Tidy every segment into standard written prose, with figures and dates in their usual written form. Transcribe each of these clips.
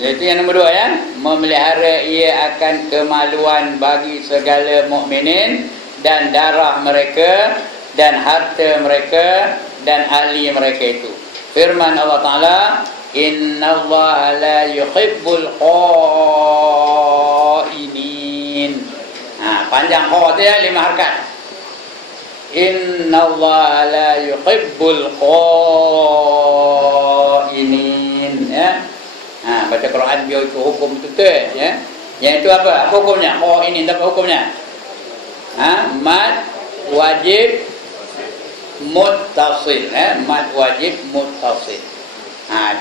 Iaitu yang nombor 2 ya. Memelihara ia akan kemaluan bagi segala mukminin dan darah mereka dan harta mereka dan ahli mereka itu. Firman Allah Ta'ala, innallaha la yuhibbul khainin. Panjang kha tu ya, 5 harakat. Innallaha la yuhibbul khainin ya. Baca Quran biar ikut hukum betul ya. Yang itu apa? Apa hukumnya? Khainin apa hukumnya? Mad wajib muttasil mad wajib muttasil.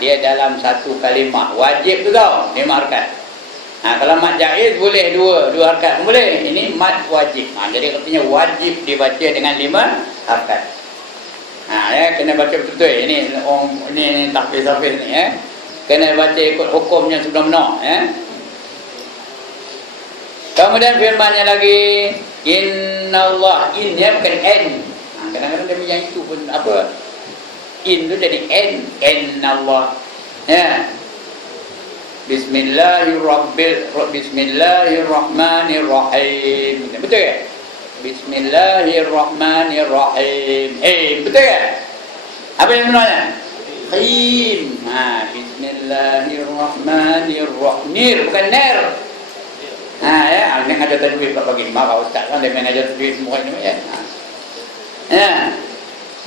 Dia dalam satu kalimah wajib tu tau, 5 harakat. Kalau mad jaiz boleh 2 harakat pun boleh. Ini mad wajib. Jadi artinya wajib dibaca dengan 5 harakat. Ya, kena baca betul. Ini tahfiz-tahfiz ni ya. Kena baca ikut hukumnya sebenar-benar ya. Kemudian firman-Nya lagi, innallah, in ya bukan n. Kadang-kadang dia yang itu pun apa? In tu jadi n, innallah. Ya. Bismillahirrahmanirrahim. Betul ke? Bismillahirrahmanirrahim. Betul ke? Apa yang sebenarnya? Rahim. Bismillahirrahmanirrahim. Nir bukan ner. Ya, yang ada tajwid tak bagi marah ustaz kan dia mengajar tajwid semua ini ya.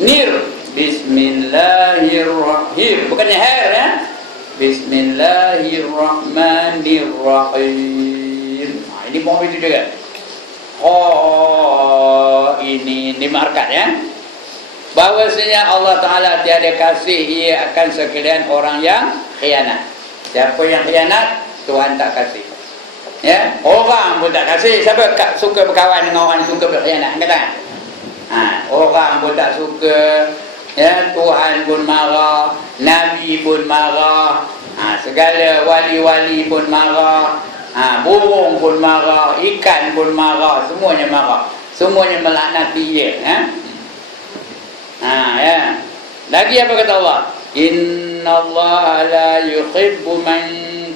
Nir. Bismillahirrahmanirrahim. Bukannya her ya. Bismillahirrahmanirrahim. Ini mau itu juga. Ini 5 harakat ya. Bahwasanya Allah Ta'ala tiada kasih ia akan sekalian orang yang khianat. Siapa yang khianat, Tuhan tak kasih. Ya, orang pun tak kasih. Siapa suka berkawan dengan orang yang suka berkhianat? Kata. Orang pun tak suka. Ya, Tuhan pun marah, Nabi pun marah, segala wali-wali pun marah, burung pun marah, ikan pun marah, semuanya marah. Semuanya melaknati dia. Ya. Lagi apa kata Allah? Innallaha la yuhibbu man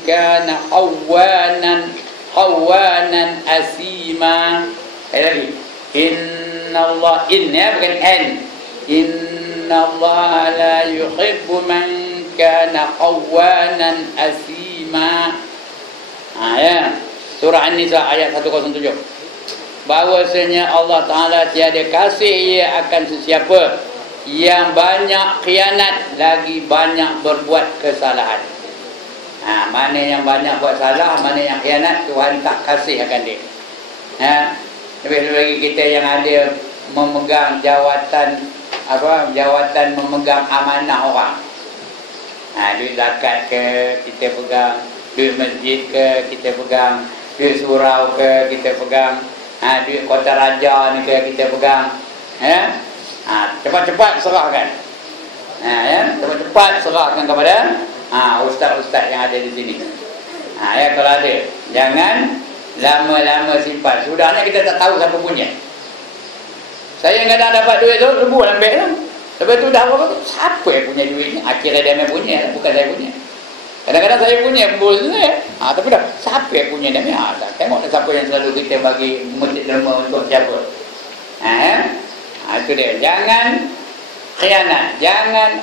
kana khawanan asima. Lagi. Innallah, in ya bukan n. Innallaha la yuhibbu man kana khawanan asima. Ya. Surah An-Nisa ayat 107. Bahwasanya Allah Ta'ala tiada kasih ia akan sesiapa yang banyak khianat lagi banyak berbuat kesalahan. Mana yang banyak buat salah, mana yang khianat, Tuhan tak kasih akan dia. Lebih lagi kita yang ada memegang jawatan jawatan memegang amanah orang. Duit zakat ke kita pegang, duit masjid ke kita pegang, duit surau ke kita pegang, duit kota raja ni ke kita pegang. Cepat-cepat serahkan. Cepat-cepat serahkan kepada ustaz-ustaz yang ada di sini. Ya, kalau ada, jangan lama-lama simpan. Sudahnya kita tak tahu siapa punya. Saya kadang dapat duit tu, ribu ambil tu. Lepas tu dah apa tu? Siapa yang punya duit ni? Akhirnya dia yang punya, bukan saya punya. Kadang-kadang saya punya pembul tu ya. Tapi dah, siapa yang punya dia ni? Tengok siapa yang selalu kita bagi metik derma untuk siapa. Itu dia. Jangan khianat, jangan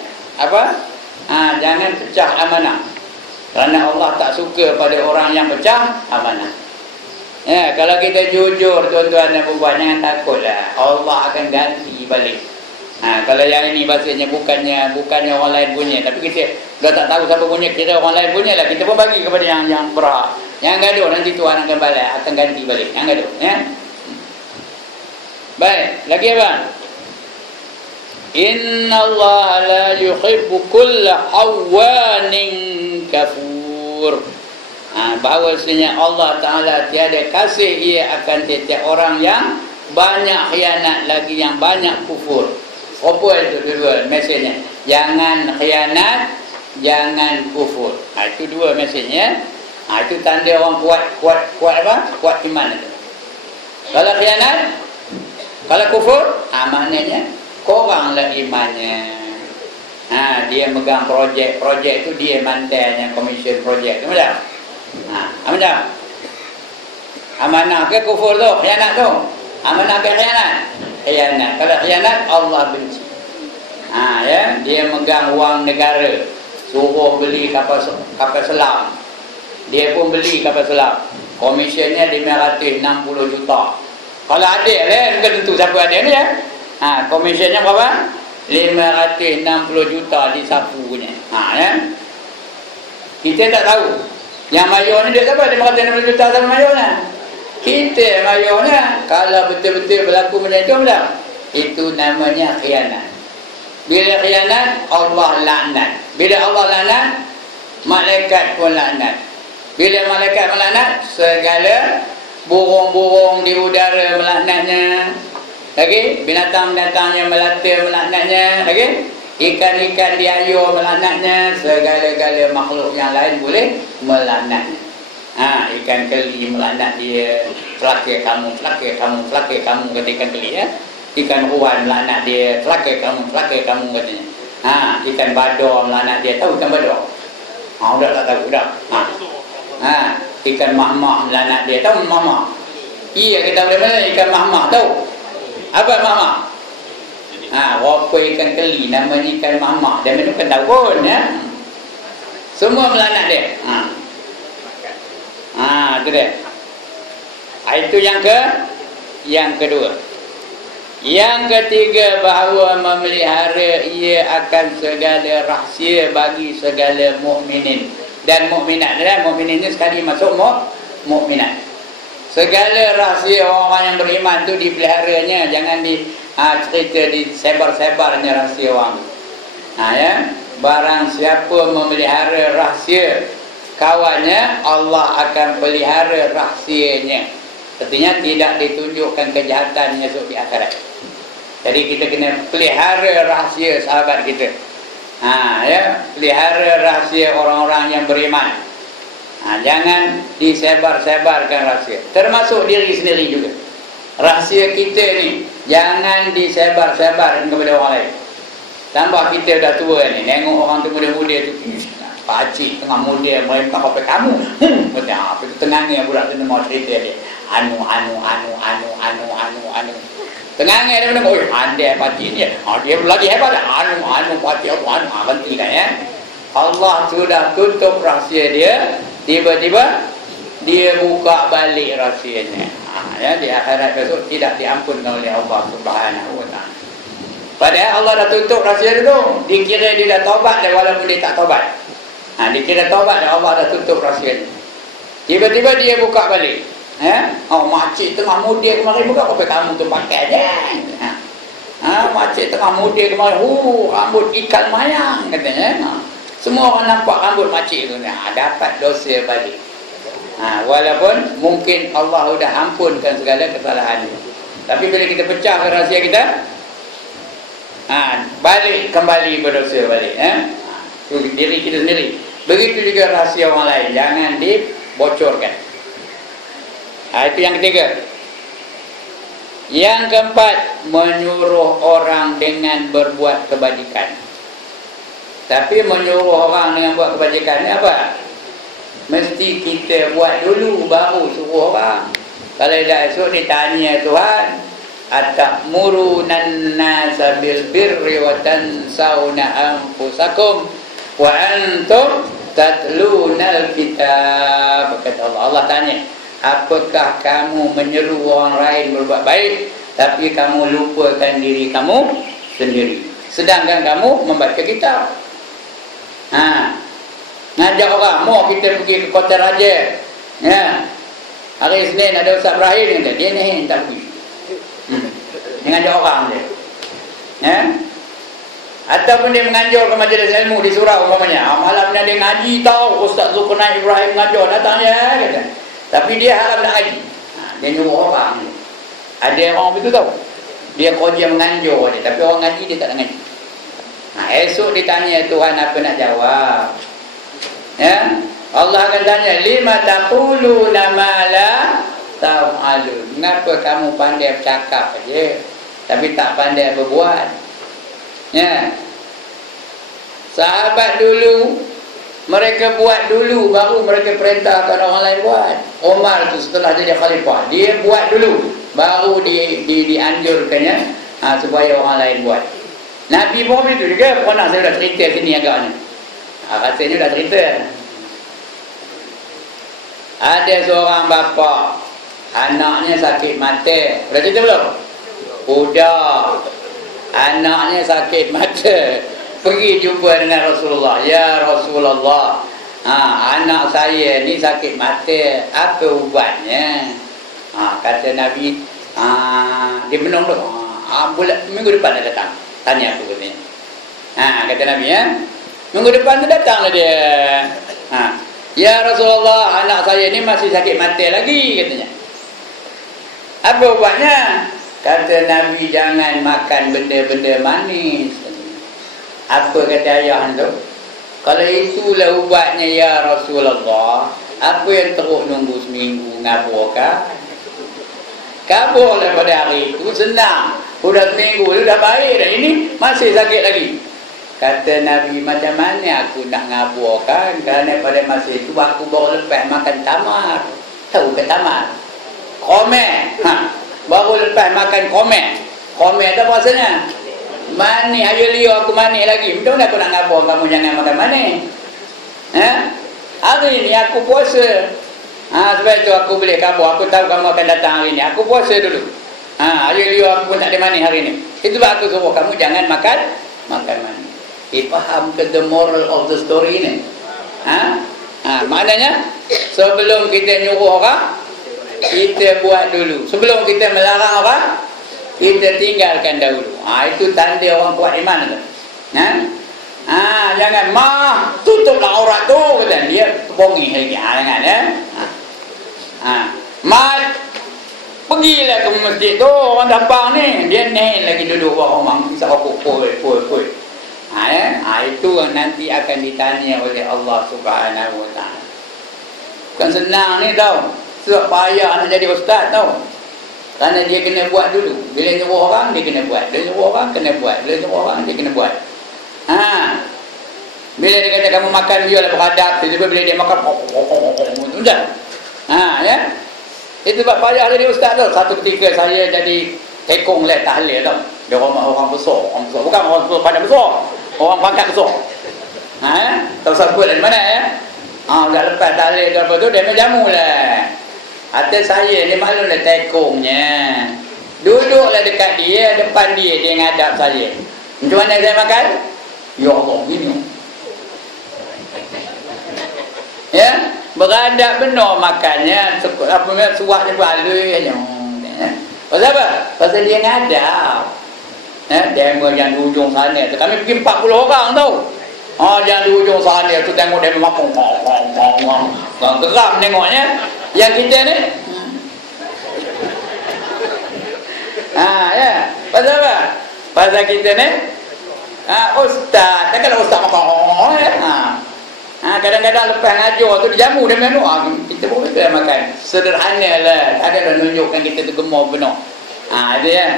jangan pecah amanah. Kerana Allah tak suka pada orang yang pecah amanah. Ya, kalau kita jujur tuan-tuan dan puan-puan, jangan takutlah. Allah akan ganti balik. Kalau yang ini bahasanya bukannya orang lain punya, tapi kita dah tak tahu siapa punya, kira orang lain punya lah, kita pun bagi kepada yang berhak. Yang gaduh nanti Tuhan akan balas, akan ganti balik. Yang gaduh ya. Baik, lagi apa? Innallaha la yuhibbu kulla khawanin kafur. Bahawasanya Allah Ta'ala tiada kasih ia akan tiap-tiap orang yang banyak khianat lagi yang banyak kufur. Apa itu dua mesejnya? Jangan khianat, jangan kufur. Itu dua mesejnya. Itu tanda orang kuat apa? Kuat iman itu. Kalau khianat, kalau kufur, maknanya kuranglah imannya. Dia megang projek itu dia mandainya komisen projek. Betul? Betul? Amanah ke kufur tu, khianat tu. Amanah ke khianat? Khianat. Kalau khianat Allah benci. Dia megang wang negara, suruh beli kapal selam. Dia pun beli kapal selam. Komisionnya 560 juta. Kalau adik lah, bukan tentu siapa adik ni ya. Komisionnya berapa? 560 juta disapunya. Kita tak tahu. Yang mayor ni dia siapa? 560 juta sama mayornya. Kita mayornya, kalau betul-betul berlaku macam itu, itu namanya khianat. Bila khianat, Allah laknat. Bila Allah laknat, malaikat pun laknat. Bila malaikat melaknat, segala burung-burung di udara melaknatnya. Lagi, binatang-binatangnya melata melaknatnya. Lagi, ikan-ikan di air melaknatnya. Segala-gala makhluk yang lain boleh melaknatnya. Ikan keli melaknat dia, celaka kamu, kata ikan keli ya. Ikan ruan melaknat dia, celaka kamu katanya. Ikan bador melaknat dia. Tahu ikan bador? Udah tak tahu dah. Ikan mahmah melaknat dia. Tahu mahmah? Iya, kita boleh mana ikan mahmah tahu? Apa mahmah? Rupa ikan keli namanya ikan mahmah. Dia minum kan tahu pun ya. Semua melaknat dia. Itu dia. Itu yang kedua. Yang ketiga, bahawa memelihara ia akan segala rahsia bagi segala mukminin dan mukminat. Dan mukminin ini sekali masuk mukminat. Segala rahsia orang yang beriman tu dipeliharanya, jangan cerita disebar-sebarnya rahsia orang. Barang siapa memelihara rahsia kawannya, Allah akan pelihara rahsianya. Artinya tidak ditunjukkan kejahatannya esok di akhirat. Jadi kita kena pelihara rahsia sahabat kita. Pelihara rahsia orang-orang yang beriman. Jangan disebar-sebarkan rahsia. Termasuk diri sendiri juga. Rahsia kita ni jangan disebar-sebarkan kepada orang lain. Tambah kita dah tua ni, tengok orang tu muda-muda tu, pakcik tengah muda mereka apa kamu? Betul apa tu tengangnya budak tu mau cerita dia. Anu. Tengangnya dia bilang, "Oi, pandai pakcik ni. Dia lagi hebat. Anu pakcik anu berhenti dah ya." Allah sudah tutup rahsia dia, tiba-tiba dia buka balik rahsianya. Di akhirat besok tidak diampunkan oleh Allah Subhanahu wa taala. Padahal Allah dah tutup rahsia dia tu. Dikira dia dah taubat dah walaupun dia tak taubat. Dikira taubat dah, Allah dah tutup rahsia dia. Tiba-tiba dia buka balik. Makcik tengah muda kemarin buka apa kamu tu pakai je. Makcik tengah muda kemarin, rambut ikan mayang katanya. Semua orang nampak rambut makcik tu, dapat dosa balik. Walaupun mungkin Allah sudah ampunkan segala kesalahan dia. Tapi bila kita pecahkan rahsia kita, balik kembali berdosa balik. Diri kita sendiri. Begitu juga rahsia orang lain, jangan dibocorkan. Itu yang ketiga. Yang keempat, menyuruh orang dengan berbuat kebajikan. Tapi menyuruh orang dengan buat kebajikan ni apa? Mesti kita buat dulu baru suruh orang. Kalau dah esok ditanya Tuhan, atamuruna nasa bil birri wa tansawna anfusakum wa antum tatlunal kitab. Kata Allah tanya, apakah kamu menyeru orang lain berbuat baik tapi kamu lupakan diri kamu sendiri, sedangkan kamu membaca kitab. Ngajak orang, mau kita pergi ke Kota Raja, hari Isnin ada Ustaz Ibrahim, dia ni tak pergi. Dia ngajak orang dia. Ataupun dia menganjur ke majlis ilmu di surau umpamanya. Malamnya dia ngaji tahu Ustaz Zulkarnain Ibrahim ngajar, datang je kata. Tapi dia harap nak ngaji. Dia nyuruh orang. Ada orang begitu tahu. Dia kerja menganjur je, tapi orang ngaji dia tak nak ngaji. Esok ditanya Tuhan apa nak jawab. Allah akan tanya, lima taquluna ma la taf'alun. Kenapa kamu pandai bercakap saja tapi tak pandai berbuat? Sahabat dulu mereka buat dulu, baru mereka perintahkan orang lain buat. Umar tu setelah jadi khalifah, dia buat dulu, baru dianjurkannya supaya orang lain buat. Nabi pun itu juga. Pernah saya dah cerita sini agaknya. Rasanya dah cerita. Ada seorang bapa, anaknya sakit mata. Dah cerita belum? Udah. Anaknya sakit mata. Pergi jumpa dengan Rasulullah. Ya Rasulullah, anak saya ni sakit mata, apa ubatnya? Kata Nabi, dia menung tu. Minggu depan dia datang. Tanya aku katanya. Kata Nabi, minggu depan tu datanglah dia. Ya Rasulullah, anak saya ni masih sakit mata lagi, katanya. Apa ubatnya? Kata Nabi, jangan makan benda-benda manis. Apa kata ayah tu? Kalau itulah ubatnya ya Rasulullah, apa yang teruk nunggu seminggu, ngaburkah? Kaburlah pada hari itu, senang. Sudah seminggu, sudah baik dah, ini masih sakit lagi. Kata Nabi, macam mana aku nak ngaburkan? Kerana pada masa itu aku baru lepas makan tamar. Tahu ke tamar? Komen. Baru lepas makan komen. Komen tu apa rasanya? Manis, ayo liur aku manis lagi. Macam mana aku nak ngabur kamu jangan makan manis? Hari ni aku puasa. Sebab itu aku boleh kabur. Aku tahu kamu akan datang hari ni. Aku puasa dulu. Ayo liur aku pun tak ada manis hari ni. Itulah aku suruh kamu jangan makan manis. Faham ke the moral of the story ni? Maknanya sebelum kita nyuruh orang, kita buat dulu. Sebelum kita melarang orang, kita tinggalkan dahulu. Itu tanda orang kuat iman tu. Jangan tutuplah aurat tu, kata dia bongi lagi. Jangan pergilah ke masjid tu, orang dampang ni, dia naik lagi duduk orang kisah rokok poi. Itu nanti akan ditanya oleh Allah Subhanahu Wa Taala. Bukan senang ni tau. Sebab payah nak jadi ustaz tau. Kerana dia kena buat dulu. Bila nyuruh orang, dia kena buat. Bila nyuruh orang, kena buat. Bila nyuruh orang, dia kena buat. Bila dia kata kamu makan, dia lah beradab. Tiba-tiba bila dia makan, sudah. Ya. Itu sebab payah jadi ustaz tu. Satu ketika saya jadi tekong lah tahlil tau. Dia orang besar. Bukan orang besar pada besar. Orang pangkat besar. Tahu sebut dari mana ya? Dah lepas tahlil apa tu, dia menjamu lah. Atas saya ni maklumlah tekongnya. Duduklah dekat dia, depan dia, dia ngadap saya. Macam mana saya makan? Ya Allah, gini. Ya, beradab benar makannya. Suak dia beralui aja. Pasal apa? Pasal dia ngadap. Demo yang di ujung sana tu. Kami pergi 40 orang tau. Yang di ujung sana tu tengok dia makan. Geram tengoknya. Yang kita ni ya. Pasal apa? Pasal kita ni ustaz. Takkanlah ustaz makan ya. Kadang-kadang lepas ngajar tu dijamu dia menu. Kita pun boleh makan. Sederhana lah. Tak ada menunjukkan kita tu gemar benar. Ada ya.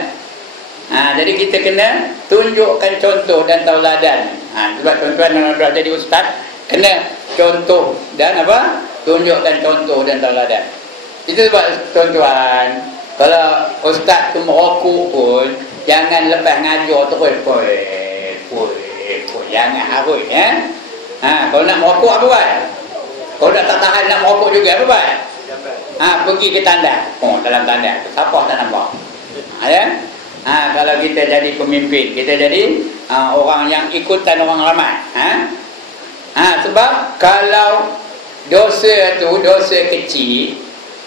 Jadi kita kena tunjukkan contoh dan tauladan. Sebab tuan-tuan yang dah jadi ustaz kena contoh dan apa? Tunjukkan contoh dan tauladan. Itu sebab tuan-tuan, kalau ustaz tu merokok pun jangan lepas ngajar tu jangan harus ya. Kalau nak merokok apa buat? Kalau dah tak tahan nak merokok juga apa buat? Pergi ke tanda. Dalam tanda siapa tak nampak? Ya. Kalau kita jadi pemimpin, kita jadi orang yang ikutan orang ramai. Sebab kalau dosa tu dosa kecil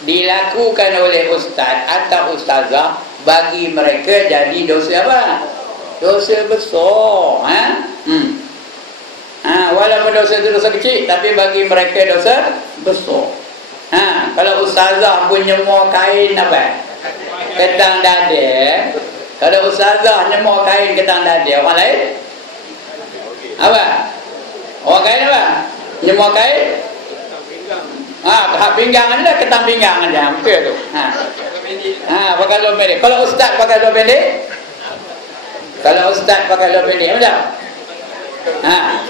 dilakukan oleh ustaz atau ustazah, bagi mereka jadi dosa apa? Dosa besar. Walaupun dosa itu dosa kecil, tapi bagi mereka dosa besar. Kalau ustazah pun nyemur kain apa? Ketang dada. Kalau ustazah nyemur kain ketang dada, orang lain apa? Orang kain apa? Nyemur kain tahap pinggang aja, ketang pinggang aja, betul tu. Pakai luar pendek. Kalau ustaz pakai luar pendek, kalau ustaz pakai luar pendek macam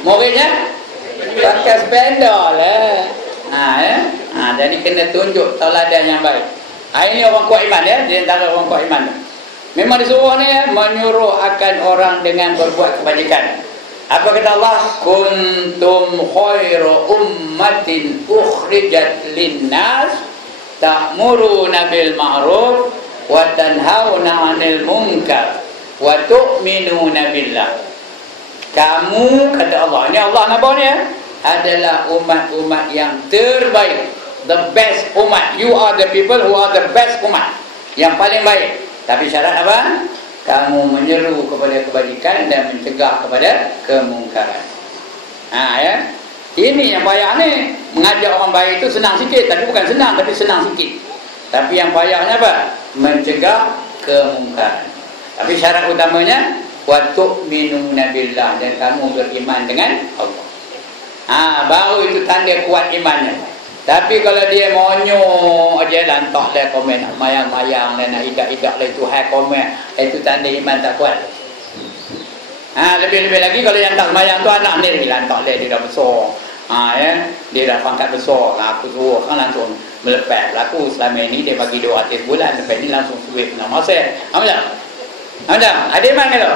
Muridnya pakai sepeda lah. Jadi kena tunjuk tauladan yang baik. Ini orang kuat iman ya, di antara orang kuat iman. Memang disuruh ni menyuruh akan orang dengan berbuat kebajikan. Apa kata Allah? Kuntum khairu ummatin ukhrijat linnas ta'muruna bil ma'ruf wa tanhauna 'anil munkar wa tu'minuna billah. Kamu, kata Allah, ini Allah nabah ni ya, adalah umat-umat yang terbaik, the best umat. You are the people who are the best umat, yang paling baik. Tapi syarat apa? Kamu menyeru kepada kebajikan dan mencegah kepada kemungkaran. Ya. Ini yang payah ni. Mengajak orang baik itu senang sikit, tapi bukan senang, tapi senang sikit. Tapi yang payahnya apa? Mencegah kemungkaran. Tapi syarat utamanya wa tu'minuna billah, dan kamu beriman dengan Allah. Baru itu tanda kuat imannya. Tapi kalau dia monyok aja lantak dia komen nak mayang-mayang dan nak idak-idak lah itu high komen, itu tanda iman tak kuat. Lebih-lebih lagi kalau yang tak mayang tu anak ni lantak dia dah besar. Ya, dia dah pangkat besar. Aku suruh kan langsung melepas berlaku. Selama ini dia bagi 200 bulan, lepas ni langsung suit nak masa. Macam? Ada iman ke tu?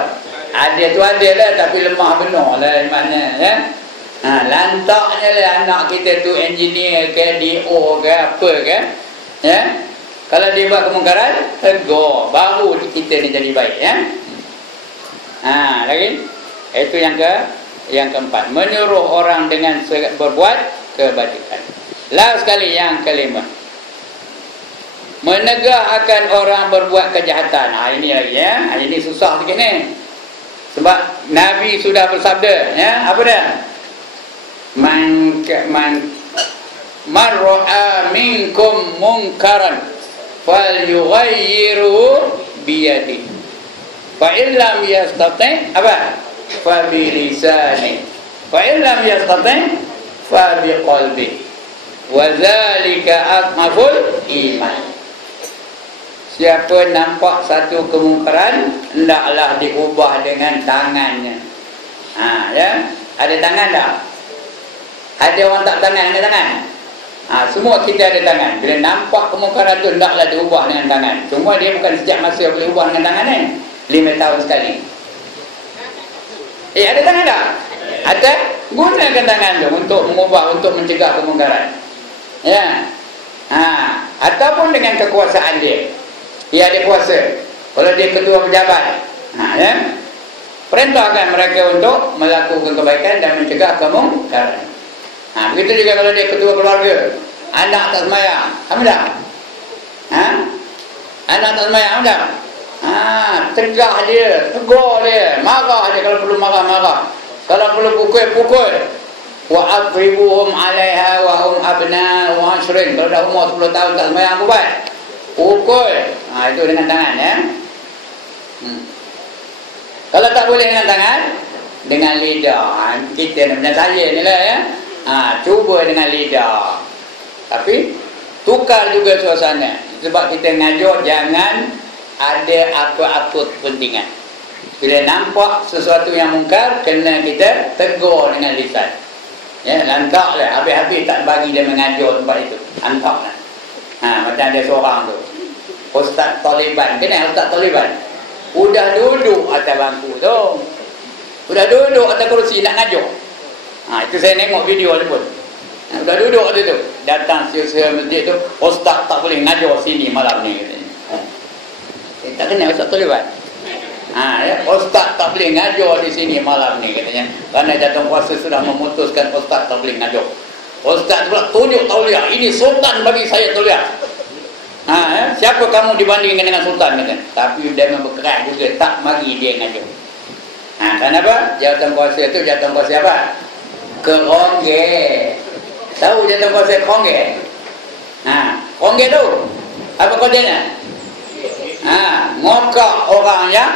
Ada tu ada lah, tapi lemah benar lah imannya, ya. Lantaknya lah anak kita tu engineer ke, DO ke, apa ke, ya. Kalau dia buat kemungkaran, tegur, baru kita ni jadi baik, ya. Lagi itu yang keempat, menyuruh orang dengan berbuat kebajikan. Last sekali yang kelima, menegah akan orang berbuat kejahatan. Ini lagi, ya. Ini susah sikit ni, sebab Nabi sudah bersabda, ya, apa dia? Man ra'a minkum munkaran falyughayyiru biyadihi fa in lam yastati' apa? Fa bi lisanihi fa in lam yastati' fa bi qalbihi wa dzalika atmaful iman. Siapa nampak satu kemungkaran, hendaklah diubah dengan tangannya. Ya, ada tangan tak? Ada orang tak tangan, ada tangan. Semua kita ada tangan. Bila nampak kemungkaran tu, hendaklah diubah dengan tangan. Cuma dia bukan sejak masa boleh ubah dengan tangan ni, 5 tahun sekali. Ada tangan tak? Ada. Gunakan tangan tu untuk mengubah, untuk mencegah kemungkaran. Ya. Ataupun dengan kekuasaan dia. Dia ada kuasa. Kalau dia ketua pejabat, ya, perintahkan mereka untuk melakukan kebaikan dan mencegah kemungkaran. Begitu juga kalau dia ketua keluarga, anak tak sembahyang, apa dah? Anak tak sembahyang, apa dah? Tegah dia, tegur dia, marah dia kalau perlu marah-marah. Kalau perlu pukul. Wa adribuhum 'alaiha wa hum abna'u 'ashrin. Kalau dah umur 10 tahun tak sembahyang, apa buat? Pukul. Itu dengan tangan, ya. Kalau tak boleh dengan tangan, dengan lidah. Kita macam saya ni lah, ya. Cuba dengan lidah. Tapi tukar juga suasana. Sebab kita ngajar jangan ada apa-apa kepentingan. Bila nampak sesuatu yang mungkar, kena kita tegur dengan lisan. Ya, lantaklah. Habis-habis tak bagi dia mengajar tempat itu. Lantaklah. Macam ada seorang tu, Ustaz Taliban. Kenal Ustaz Taliban? Udah duduk atas bangku tu, udah duduk atas kerusi nak ngajar. Itu saya tengok video tu pun. Udah duduk tu, datang sia-sia masjid tu, Ustaz tak boleh ngajar sini malam ni, katanya. Tak kenal Ustaz Taliban. Ya, Ustaz tak boleh ngajar di sini malam ni, katanya. Kerana jatuh kuasa sudah memutuskan Ustaz tak boleh ngajar. Ustaz pula tunjuk tauliah, ini sultan bagi saya tauliah. Siapa kamu dibandingkan dengan sultan, kata. Tapi dia memang berkeras juga, tak bagi dia ngajar. Kenapa? Jawatan kuasa tu jawatan kuasa apa? Kerongge. Tahu jawatan kuasa kerongge? Kerongge tu apa kerjanya? Ngokak orang yang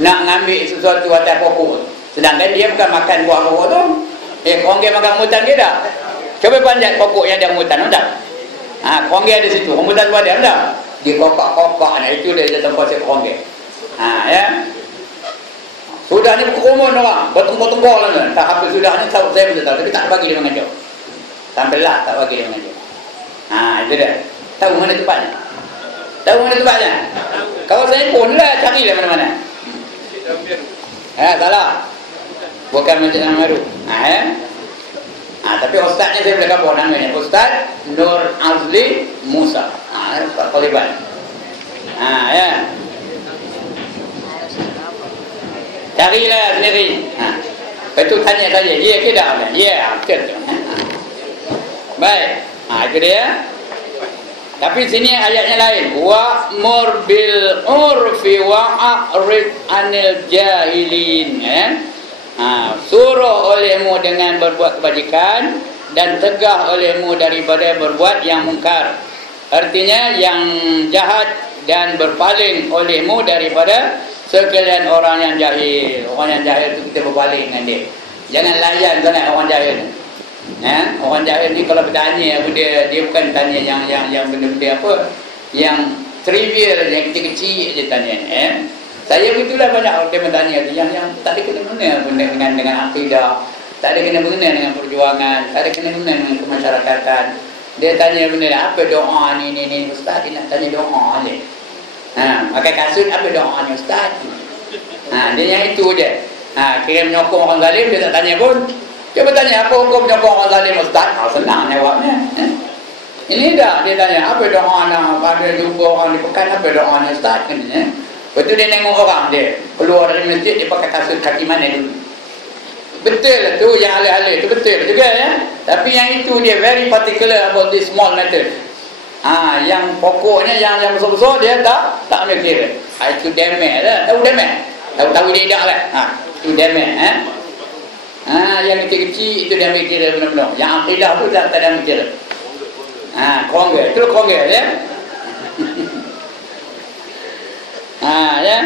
nak ngambil sesuatu atas pokok, sedangkan dia bukan makan buah pokok tu. Kerongge makan rambutan ke tak? Cuba panjat pokok yang ada rambutan, tak? Kerongge ada situ, rambutan tu ada, tak? Dia kokak-kokak, itu dia jatuh kuasa kerongge. Ya. Sudah ni berkerumun orang, bertengkar-tengkar lah kan. Tak apa sudah ni tahu saya betul tahu, tapi tak bagi dia mengajar. Sampailah tak bagi dia mengajar. Itu dia. Tahu mana tempatnya? Tahu mana tempatnya? Kalau saya pun lah carilah mana-mana. Salah. Bukan Masjid Al Baru. Tapi ustaznya saya boleh kabur namanya. Ustaz Nur Azli Musa. Pak Koliban. Ya. Carilah sendiri. Lepas tu tanya saja. Ya ke tak? Ya, betul. Baik. Itu dia. Tapi sini ayatnya lain. Wa'mur bil urfi wa'rid anil jahilin. Suruh olehmu dengan berbuat kebajikan dan tegah olehmu daripada berbuat yang mungkar. Artinya yang jahat dan berpaling olehmu daripada sekalian orang yang jahil. Orang yang jahil itu kita berpaling dengan dia. Jangan layan sangat orang jahil. Orang jahil ni kalau bertanya apa dia bukan tanya yang benda-benda apa yang trivial, yang kecil-kecil dia tanya. Saya begitulah banyak dia bertanya yang tak ada kena-mengena dengan akidah, tak ada kena-mengena dengan perjuangan, tak ada kena-mengena dengan kemasyarakatan. Dia tanya benda apa doa ni ustaz, dia nak tanya doa je. Pakai kasut apa doa ni ustaz? Dia yang itu je. Kira menyokong orang zalim dia tak tanya pun. Dia bertanya apa hukum menyokong orang zalim ustaz? Senang jawabnya. Ini dah dia tanya apa doa nak pada jumpa orang di pekan apa doa ni ustaz kan. Betul dia tengok orang dia keluar dari masjid dia pakai kasut kaki mana dulu. Betul lah tu yang alih-alih tu betul juga ya. Tapi yang itu dia very particular about this small matter. Yang pokoknya yang besar-besar dia tak ambil kira. Itu demeh lah. Tahu demeh? Tahu dia tak lah. Itu demeh yang kecil-kecil itu dia ambil kira benar-benar. Yang akidah tu tak ada ambil kira. Kongga. Itu kongga ya. Ya.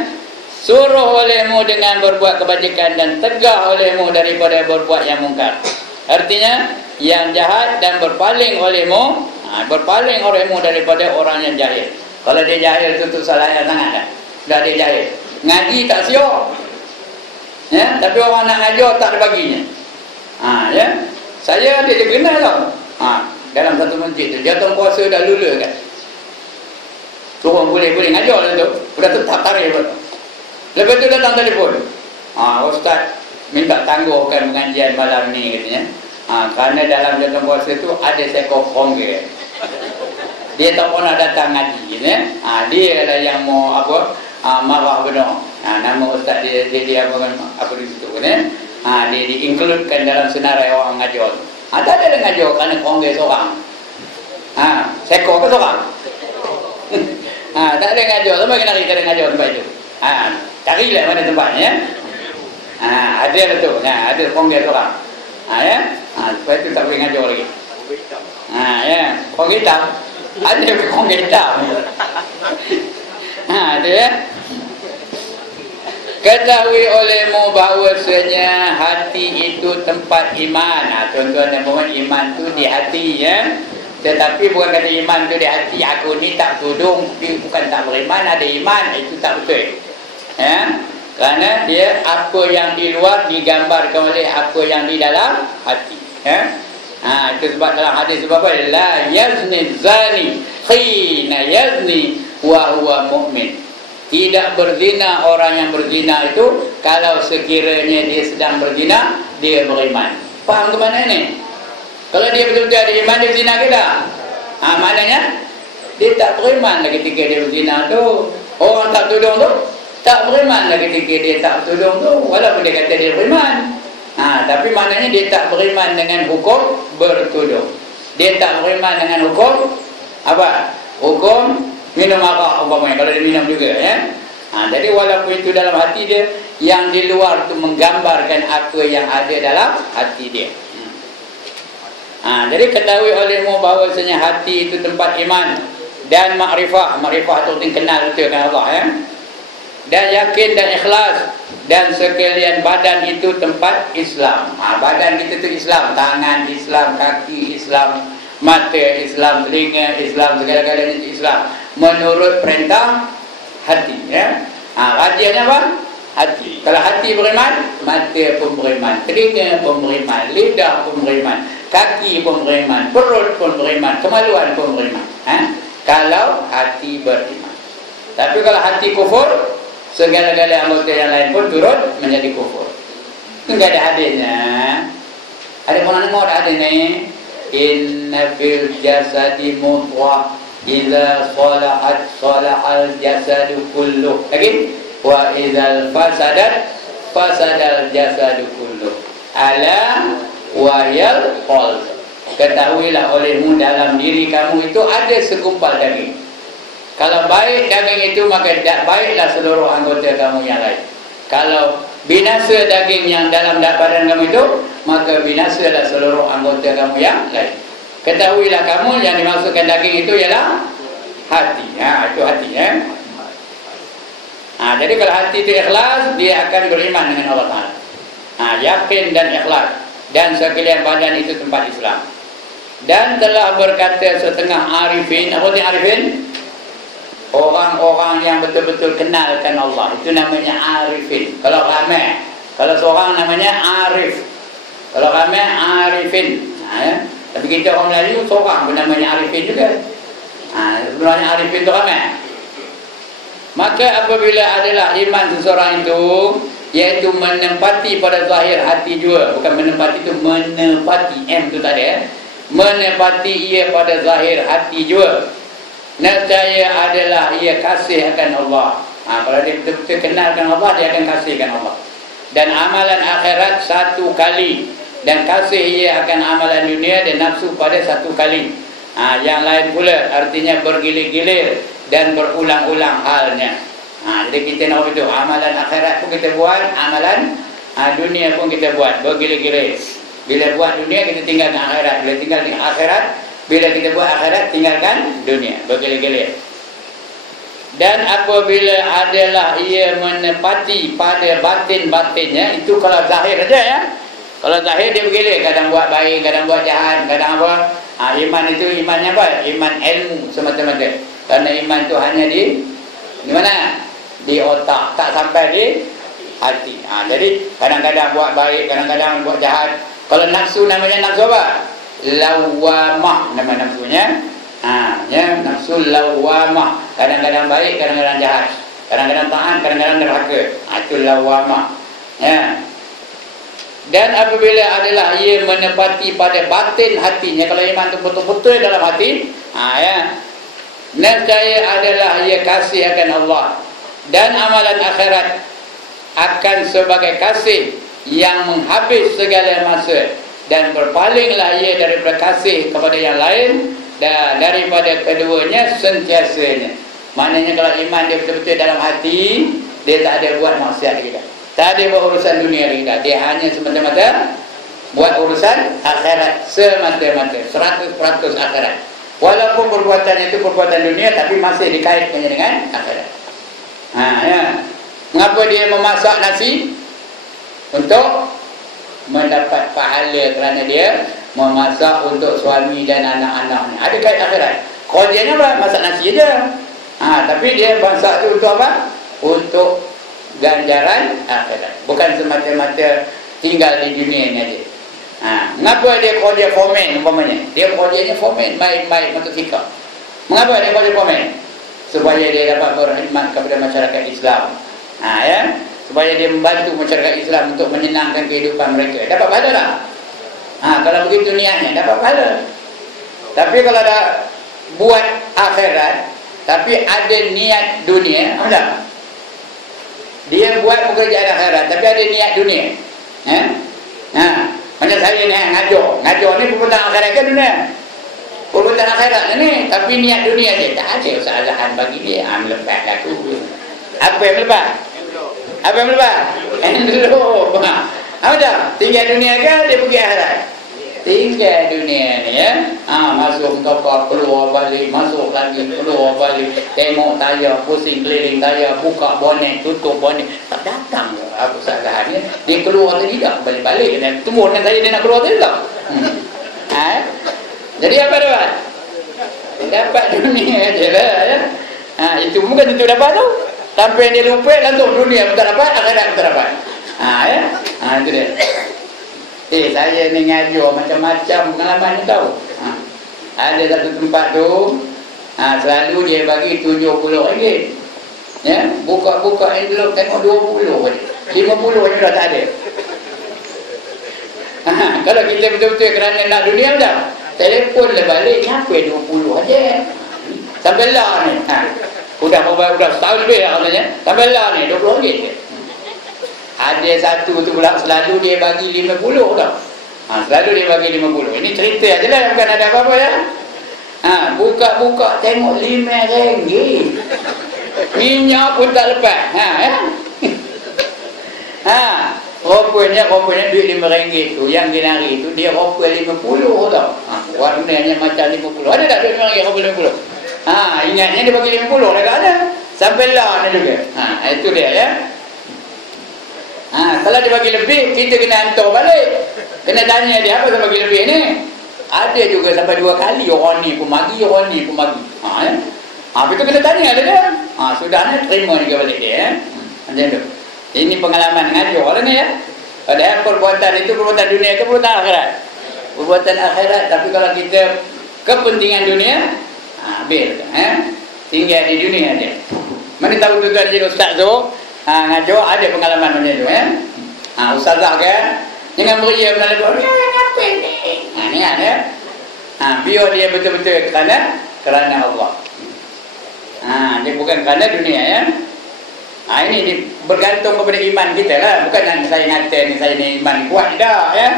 Suruh olehmu dengan berbuat kebajikan dan tegah olehmu daripada berbuat yang mungkar. Artinya yang jahat dan berpaling olehmu daripada orang yang jahil. Kalau dia jahil itu salah sangat kan. Dah dia jahil. Ngaji tak siap. Ya, tapi orang nak ngajar tak ada baginya. Ya. Saya ada je kenal tau. Dalam satu masjid tu jatuh puasa dah lula kan. Turun boleh ngajar lah tu. Sudah tetap tarikh pun. Lepas tu datang telefon. Ustaz minta tangguhkan pengajian malam ni katanya. Kerana dalam jatuh puasa tu ada seekor kongga. Dia tak pernah datang ngaji ya. Dia lah yang mau marah benar. Nama ustaz dia apa di situ kan. Dia di-includekan dalam senarai orang ngajar. Tak ada ngajar kerana kongga seorang. Seekor ke seorang? Tak ada ngajar. Sama kena kita ada ngajar tempat itu. Carilah mana tempatnya. Ada lah tu. Ada kongga seorang. Ya. Sebab itu tak boleh ngajar lagi. Ya. Kongga hitam. Ada kongga hitam. Ada ya. Ketahui olehmu bahawasanya hati itu tempat iman. Tuan-tuan dan puan, iman tu di hati ya. Tetapi bukan kata iman tu di hati. Aku ni tak tudung, bukan tak beriman, ada iman. Itu tak betul ya. Kerana dia apa yang di luar digambarkan oleh apa yang di dalam hati ya. Itu sebab dalam hadis sebab apa? La yazni zani khina yazni wa huwa mu'min. Tidak berzina orang yang berzina itu kalau sekiranya dia sedang berzina, dia beriman. Faham ke mana ni? Kalau dia betul-betul ada iman, dia berzina ke tak? Maknanya dia tak beriman lagi ketika dia berzina tu. Orang tak tudung tu tak beriman lagi ketika dia tak tudung tu, walaupun dia kata dia beriman. Tapi maknanya dia tak beriman dengan hukum bertudung. Dia tak beriman dengan hukum apa? Hukum minum arak umpamanya, kalau dia minum juga ya. Jadi walaupun itu dalam hati dia, yang di luar itu menggambarkan apa yang ada dalam hati dia. Jadi ketahui olehmu bahawasanya hati itu tempat iman dan makrifah. Makrifah itu kenal betul dengan Allah ya. Dan yakin dan ikhlas. Dan sekalian badan itu tempat Islam. Badan kita itu Islam. Tangan Islam, kaki Islam, mata Islam, telinga Islam, segala-galanya Islam menurut perintah hati ya. Kajiannya apa? Hati. Kalau hati beriman, mata pun beriman, telinga pun beriman, lidah pun beriman, kaki pun beriman, perut pun beriman, kemaluan pun beriman. Kalau hati beriman. Tapi kalau hati kufur, segala-gala anggota yang lain pun turut menjadi kufur. Enggak ada hadisnya. Ada orang mau ada hadisnya. Inna fil jasadi mudghah idza salahat salahal jasadu kulluh. Lagi? Wa idzal fasadat fasadal jasadu kulluh. Ala wa yal qalb. Ketahuilah olehmu dalam diri kamu itu ada segumpal daging. Kalau baik daging itu, maka baiklah seluruh anggota kamu yang lain. Kalau binasa daging yang dalam badan kamu itu, maka binasalah seluruh anggota kamu yang lain. Ketahuilah kamu yang dimaksudkan daging itu ialah hati. Itu hati. Jadi kalau hati itu ikhlas, dia akan beriman dengan Allah Ta'ala. Yakin dan ikhlas. Dan sekalian badan itu tempat Islam. Dan telah berkata setengah arifin. Apa itu arifin? Orang-orang yang betul-betul kenalkan Allah. Itu namanya arifin. Kalau ramai, kalau seorang namanya arif. Kalau ramai arifin. Tapi kita orang Melayu seorang pun namanya arifin juga. Sebenarnya arifin itu ramai. Maka apabila adalah iman seseorang itu, iaitu menempati pada zahir hati juga. Bukan menempati itu, menepati. M itu tadi menepati ia pada zahir hati juga. Nescaya adalah ia kasih akan Allah. Kalau dia betul-betul kenalkan Allah, dia akan kasihkan Allah. Dan amalan akhirat satu kali. Dan kasih ia akan amalan dunia dan nafsu pada satu kali. Yang lain pula artinya bergilir-gilir dan berulang-ulang halnya. Jadi kita nak itu amalan akhirat pun kita buat, amalan dunia pun kita buat, bergilir-gilir. Bila buat dunia kita tinggalkan akhirat, bila tinggalkan akhirat, bila kita buat akhirat tinggalkan dunia, bergilir-gilir. Dan apabila adalah ia menepati pada batin-batinnya, itu kalau zahir saja ya. Kalau zahir dia bergilir, kadang buat baik, kadang buat jahat, kadang apa. Iman itu imannya apa? Iman ilmu semata-mata. Karena iman itu hanya di mana? Di otak, tak sampai di hati. Jadi kadang-kadang buat baik, kadang-kadang buat jahat. Kalau nafsu namanya nafsu apa? Lawamah nama nafsunya. Nafsu lawamah. Kadang-kadang baik, kadang-kadang jahat. Kadang-kadang taat, kadang-kadang neraka. Itu lawamah. Dan apabila adalah ia menepati pada batin hatinya, kalau iman itu betul-betul dalam hati, nescaya adalah ia kasih akan Allah. Dan amalan akhirat akan sebagai kasih yang menghabis segala masa. Dan berpalinglah ia daripada kasih kepada yang lain, dan daripada keduanya sentiasanya. Maknanya kalau iman dia betul-betul dalam hati, dia tak ada buat maksiat kita. Tak ada buat urusan dunia kita. Dia hanya semata-mata buat urusan akhirat semata-mata, 100% akhirat. Walaupun perbuatan itu perbuatan dunia, tapi masih dikaitkan dengan akhirat. Mengapa dia memasak nasi? Untuk mendapat pahala, kerana dia memasak untuk suami dan anak-anaknya. Ada kait akhirat. Kalau dia ni apa? Masak nasi aja. Tapi dia masak tu untuk apa? Untuk ganjaran akhirat. Bukan semata-mata tinggal di dunia ni aja. Mengapa dia kerja foreman umpamanya? Dia kerjanya foreman, baik-baik untuk fikir. Mengapa dia kerja foreman? Supaya dia dapat berkhidmat kepada masyarakat Islam. Supaya dia membantu masyarakat Islam untuk menyenangkan kehidupan mereka. Dapat pahala tak? Kalau begitu niatnya, dapat pahala. Tapi kalau dah buat akhirat, tapi ada niat dunia, apa? Dia buat pekerjaan akhirat, tapi ada niat dunia. Macam saya ni ngajar ni perbuatan akhirat ke dunia? Perbuatan akhirat ni, tapi niat dunia dia tak ada kesalahan bagi dia. Melepas lah tu. Apa yang melepas? Apa yang melepas? Envelope. Apa dah? Tinggal dunia ke dia pergi akhirat? Tinggal dunia ni ya. Masuk kapal, keluar balik, masuk lagi, keluar balik, tengok tayar, pusing keliling tayar, buka bonet, tutup bonet. Tak datang ke apa kesalahannya? Dia keluar tadi tak? Balik-balik. Tunggu dengan saya dia nak keluar tadi tak? Jadi apa dapat? Dapat dunia je lah ya. Itu bukan tentu dapat tu. Sampai dia lupa langsung dunia pun tak dapat, akhirat pun tak dapat. Ya. Itu dia. Saya ni ngajar macam-macam pengalaman ni tahu. Ada satu tempat tu, selalu dia bagi RM70. Ya, buka envelope tengok 20 aja. 50 aja dah tak ada. Kalau kita betul-betul kerana nak dunia dah, telefon lah balik, kenapa 20 aja? Sampai lah ni. Udah setahun lebih lah katanya. Sampai lah ni RM20. Ada satu tu pula selalu dia bagi 50 tau. Selalu dia bagi 50. Ini cerita aja lah, bukan ada apa-apa ya. Buka tengok RM5. Minyak pun tak lepas. Rupanya duit RM5 tu yang dinari tu dia rupa 50 tau. Warnanya macam 50. Ada tak duit RM5 rupa 50? Ingatnya dia bagi 50 dah tak ada. Sampai lah ni juga. Itu dia ya. Kalau dia bagi lebih, kita kena hantar balik. Kena tanya dia apa dia bagi lebih ni. Ada juga sampai 2 kali orang ni pun bagi, orang ni pun bagi. Itu kena tanya dia. Sudahnya terima juga balik dia ya. Macam tu. Ini pengalaman ngajar orang ni ya. Padahal perbuatan itu perbuatan dunia ke perbuatan akhirat? Perbuatan akhirat, tapi kalau kita kepentingan dunia, habis tinggal di dunia dia. Mana tahu tuan-tuan jadi ustaz tu, ngajar ada pengalaman macam tu ya. Ustazah kan, jangan beria benar-benar. Apa ni? Ni ya. Biar dia betul-betul kerana Allah. Dia bukan kerana dunia ya. Ini bergantung kepada iman kita lah. Bukan nak saya ngata ni saya ni iman kuat dah ya.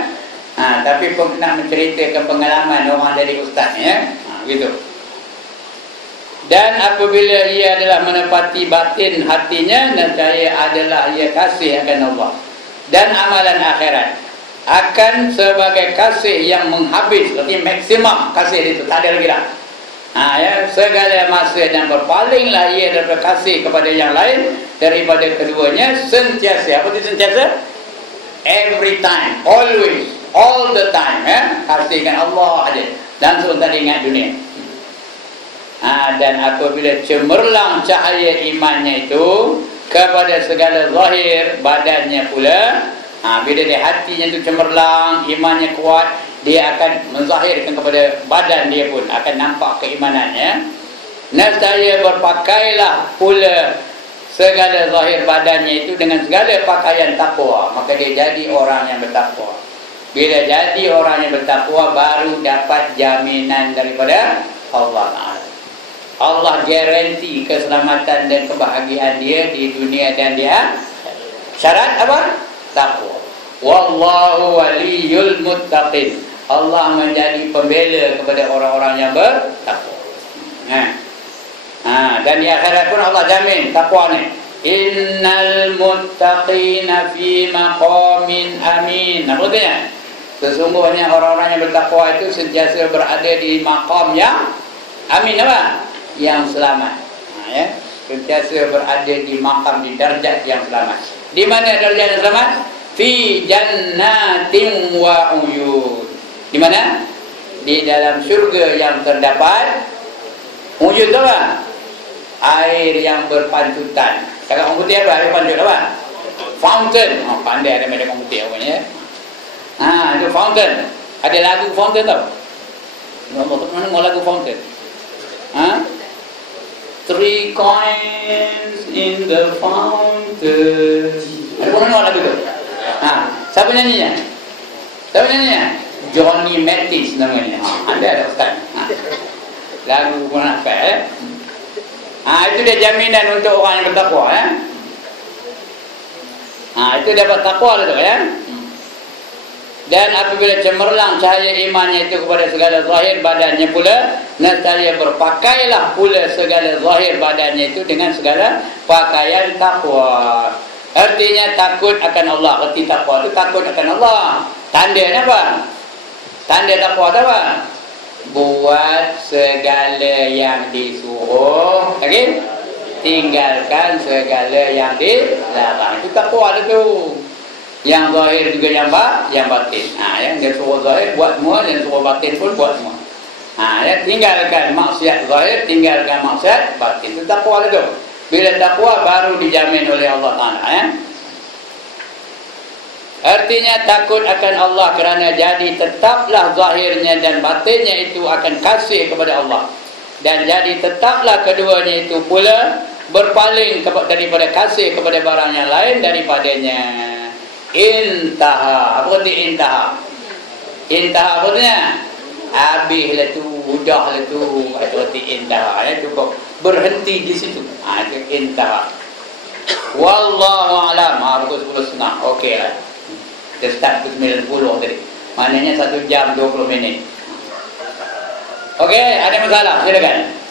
Tapi pun nak menceritakan pengalaman orang jadi ustaz ya. Gitu. Dan apabila ia adalah menepati batin hatinya, nescaya adalah ia kasih akan Allah dan amalan akhirat akan sebagai kasih yang menghabis, artinya maksimum kasih itu, tak ada lagi dah. Segala masa dan berpalinglah ia daripada kasih kepada yang lain daripada keduanya sentiasa. Apa itu sentiasa? Every time, always, all the time kasihkan Allah aja dan suruh tak ingat dunia. Dan apabila cemerlang cahaya imannya itu kepada segala zahir badannya pula, bila dia hatinya itu cemerlang, imannya kuat, dia akan menzahirkan kepada badan dia pun akan nampak keimanannya. Nescaya berpakailah pula segala zahir badannya itu dengan segala pakaian takwa, maka dia jadi orang yang bertakwa. Bila jadi orang yang bertakwa, baru dapat jaminan daripada Allah Ta'ala. Allah garanti keselamatan dan kebahagiaan dia di dunia dan di akhirat. Syarat apa? Takwa. Wallahu waliyul muttaqin. Allah menjadi pembela kepada orang-orang yang bertakwa. Dan di akhirat pun Allah jamin takwa ni. Innal muttaqina fi maqamin amin. Apa artinya? Sesungguhnya orang-orang yang bertakwa itu sentiasa berada di maqam yang amin apa? Yang selamat. Sentiasa berada di maqam, di darjat yang selamat. Di mana darjat yang selamat? Fi jannatin wa uyun. Di mana? Di dalam syurga yang terdapat uyun tu apa? Air yang berpancutan. Cakap orang putih apa? Air pancut apa? Fountain. Pandai ada macam orang putih apa ni ya. Itu fountain. Ada lagu fountain tau? Mana mau lagu fountain? 3 coins in the fountain. Ada pun mana lagu tu? Siapa nyanyinya? Siapa nyanyinya? Johnny Mathis namanya. Ada ustaz. Lagu pun hafal itu dia jaminan untuk orang yang bertakwa itu dapat takwa tu ya. Dan apabila cemerlang cahaya imannya itu kepada segala zahir badannya pula, nescaya berpakailah pula segala zahir badannya itu dengan segala pakaian takwa. Artinya takut akan Allah. Arti takwa itu takut akan Allah. Tandanya apa? Tanda takwa itu apa? Buat segala yang disuruh, tinggalkan segala yang dilarang. Itu takwa itu. Yang zahir juga yang batin. Yang dia suruh zahir buat semua, yang suruh batin pun buat semua. Tinggalkan maksiat zahir, tinggalkan maksiat batin. Itu takwa itu. Bila takwa baru dijamin oleh Allah Ta'ala, ya. Artinya takut akan Allah kerana jadi tetaplah zahirnya dan batinnya itu akan kasih kepada Allah. Dan jadi tetaplah keduanya itu pula berpaling daripada kasih kepada barang yang lain daripadanya. Intaha. Apa arti intaha? Intaha apa artinya? Habislah tu, udahlah tu. Itu arti intaha. Cukup berhenti di situ. Itu intaha. Wallahu a'lam. Pukul 10.30. Okey lah. Kita start pukul 90 tadi. Maknanya 1 jam 20 minit. Okey, ada masalah? Silakan.